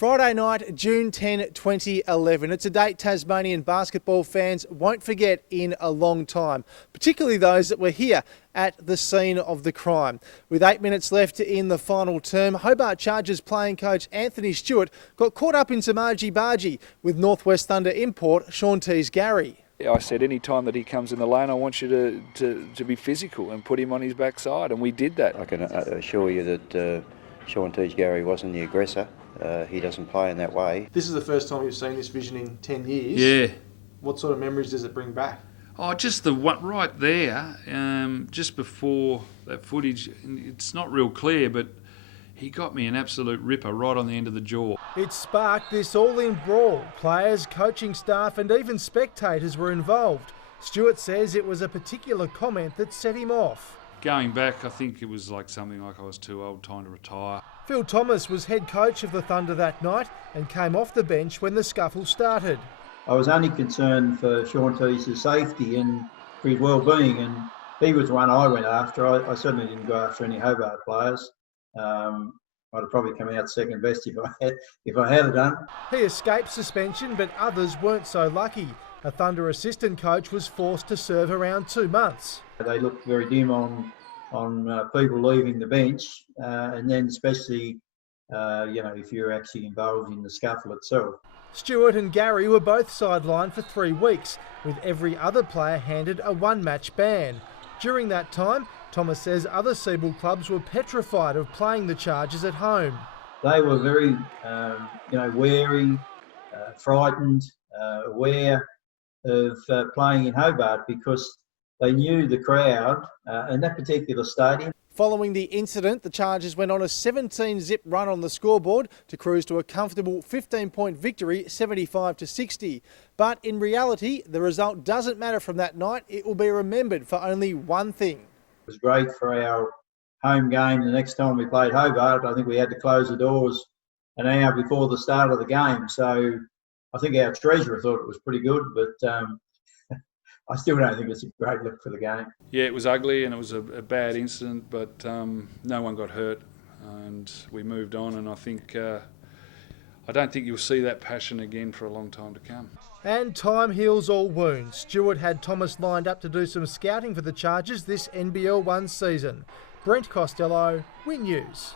Friday night, June 10, 2011. It's a date Tasmanian basketball fans won't forget in a long time, particularly those that were here at the scene of the crime. With 8 minutes left in the final term, Hobart Chargers playing coach Anthony Stewart got caught up in some argy-bargy with Northwest Thunder import Sean T's Gary. I said any time that he comes in the lane, I want you to be physical and put him on his backside, and we did that. I can assure you that Sean T's Gary wasn't the aggressor. He doesn't play in that way. This is the first time you've seen this vision in 10 years. Yeah. What sort of memories does it bring back? Oh, just the one right there, just before that footage. It's not real clear, but he got me an absolute ripper right on the end of the jaw. It sparked this all-in brawl. Players, coaching staff and even spectators were involved. Stewart says it was a particular comment that set him off. Going back, I think it was like something like I was too old, time to retire. Phil Thomas was head coach of the Thunder that night and came off the bench when the scuffle started. I was only concerned for Sean T's safety and for his well-being, and he was the one I went after. I certainly didn't go after any Hobart players. I'd have probably come out second best if I had done. He escaped suspension, but others weren't so lucky. A Thunder assistant coach was forced to serve around 2 months. They looked very dim on people leaving the bench, and then especially if you're actually involved in the scuffle itself. Stewart and Gary were both sidelined for 3 weeks, with every other player handed a one-match ban. During that time, Thomas says other SEABL clubs were petrified of playing the Chargers at home. They were very, wary, frightened, aware of playing in Hobart because they knew the crowd in that particular stadium. Following the incident, the Chargers went on a 17-zip run on the scoreboard to cruise to a comfortable 15-point victory, 75-60. But in reality, the result doesn't matter from that night. It will be remembered for only one thing. It was great for our home game. The next time we played Hobart, I think we had to close the doors an hour before the start of the game. So I think our treasurer thought it was pretty good, but I still don't think it's a great look for the game. Yeah, it was ugly and it was a bad incident, but no one got hurt and we moved on, and I don't think you'll see that passion again for a long time to come. And time heals all wounds. Stewart had Thomas lined up to do some scouting for the Chargers this NBL 1 season. Brent Costello, Win News.